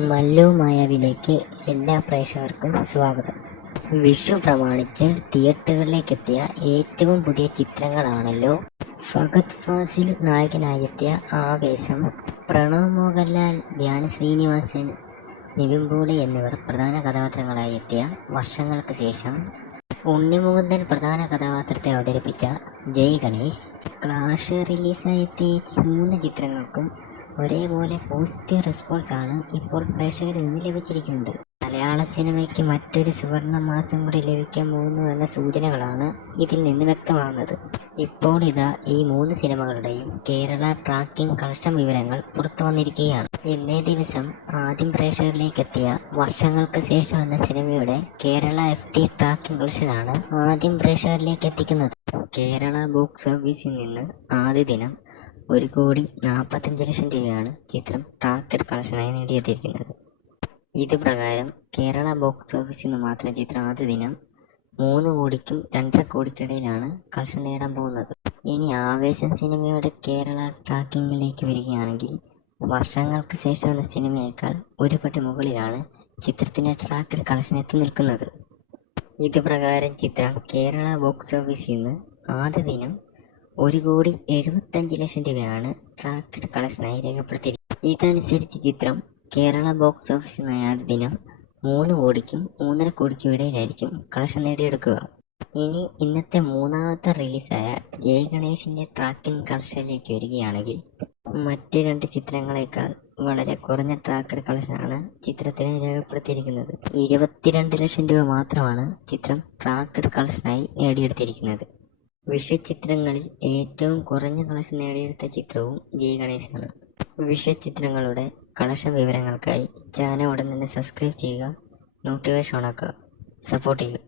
മല്ലു മായാവിലേക്ക് എല്ലാ പ്രേക്ഷകർക്കും സ്വാഗതം. വിഷു പ്രമാണിച്ച് തിയേറ്ററുകളിലേക്കെത്തിയ ഏറ്റവും പുതിയ ചിത്രങ്ങളാണല്ലോ. ഫഗത് ഫാസിൽ നായകനായെത്തിയ ആവേശം പ്രണവ് മോഹൻലാൽ ധ്യാന ശ്രീനിവാസൻ നിവിൻ പോളി എന്നിവർ പ്രധാന കഥാപാത്രങ്ങളായി എത്തിയ വർഷങ്ങൾക്ക് ശേഷം ഉണ്ണിമുകുന്ദൻ പ്രധാന കഥാപാത്രത്തെ അവതരിപ്പിച്ച ജയ് ഗണേഷ് ക്ലാഷ് റിലീസായി എത്തിയ മൂന്ന് ചിത്രങ്ങൾക്കും ഒരേപോലെ പോസിറ്റീവ് റെസ്പോൺസ് ആണ് ഇപ്പോൾ പ്രേക്ഷകരിൽ നിന്ന് ലഭിച്ചിരിക്കുന്നത്. മലയാള സിനിമയ്ക്ക് മറ്റൊരു സുവർണ മാസം കൂടി ലഭിക്കാൻ പോകുന്നു എന്ന സൂചനകളാണ് ഇതിൽ നിന്ന് വ്യക്തമാകുന്നത്. ഇപ്പോൾ ഇതാ ഈ മൂന്ന് സിനിമകളുടെയും കേരള ട്രാക്കിംഗ് കളക്ഷൻ വിവരങ്ങൾ പുറത്തു വന്നിരിക്കുകയാണ്. ഇന്നേ ദിവസം ആദ്യം പ്രേക്ഷകരിലേക്ക് എത്തിയ വർഷങ്ങൾക്ക് ശേഷം എന്ന സിനിമയുടെ കേരള എഫ് ടി ട്രാക്കിംഗ് കളക്ഷനാണ് ആദ്യം പ്രേക്ഷകരിലേക്ക് എത്തിക്കുന്നത് കേരള ബോക്സ് ഓഫീസിൽ നിന്ന് ആദ്യ ദിനം ഒരു കോടി നാൽപ്പത്തഞ്ച് ലക്ഷം രൂപയാണ് ചിത്രം ടാർഗറ്റ് കളക്ഷനായി നേടിയെത്തിയിരിക്കുന്നത്. ഇത് പ്രകാരം കേരള ബോക്സ് ഓഫീസിൽ നിന്ന് മാത്രം ചിത്രം ആദ്യ ദിനം മൂന്ന് കോടിക്കും രണ്ടര കോടിക്കിടയിലാണ് കളക്ഷൻ നേടാൻ പോകുന്നത്. ഇനി ആവേശം സിനിമയുടെ കേരള ട്രാക്കിങ്ങിലേക്ക് വരികയാണെങ്കിൽ വർഷങ്ങൾക്ക് ശേഷം എന്ന സിനിമയേക്കാൾ ഒരു പടി മുകളിലാണ് ചിത്രത്തിന്റെ ട്രാക്കഡ് കളക്ഷൻ എത്തി നിൽക്കുന്നത്. ഇത് പ്രകാരം ചിത്രം കേരള ബോക്സ് ഓഫീസിൽ നിന്ന് ആദ്യ ദിനം ഒരു കോടി എഴുപത്തഞ്ച് ലക്ഷം രൂപയാണ് ട്രാക്കഡ് കളക്ഷനായി രേഖപ്പെടുത്തിയിരിക്കുന്നത്. ഇതനുസരിച്ച് ചിത്രം കേരള ബോക്സ് ഓഫീസിൽ നിന്ന് ആദ്യ ദിനം മൂന്ന് കോടിക്കും മൂന്നര കോടിക്കും ഇടയിലായിരിക്കും കളക്ഷൻ നേടിയെടുക്കുക. ഇനി ഇന്നത്തെ മൂന്നാമത്തെ റിലീസായ ജയ ഗണേഷിന്റെ ട്രാക്കിംഗ് കളക്ഷനിലേക്ക് വരികയാണെങ്കിൽ മറ്റ് രണ്ട് ചിത്രങ്ങളെക്കാൾ വളരെ കുറഞ്ഞ ട്രാക്കഡ് കളക്ഷനാണ് ചിത്രത്തിന് രേഖപ്പെടുത്തിയിരിക്കുന്നത്. ഇരുപത്തിരണ്ട് ലക്ഷം രൂപ മാത്രമാണ് ചിത്രം ട്രാക്കഡ് കളക്ഷനായി നേടിയെടുത്തിരിക്കുന്നത്. വിഷു ചിത്രങ്ങളിൽ ഏറ്റവും കുറഞ്ഞ കളക്ഷൻ നേടിയെടുത്ത ചിത്രവും ജയ് ഗണേശാണ് വിഷചിത്രങ്ങളുടെ കളക്ഷൻ വിവരങ്ങൾക്കായി ചാനൽ ഉടൻ തന്നെ സബ്സ്ക്രൈബ് ചെയ്യുക നോട്ടിഫിക്കേഷൻ ഓണാക്കുക സപ്പോർട്ട് ചെയ്യുക.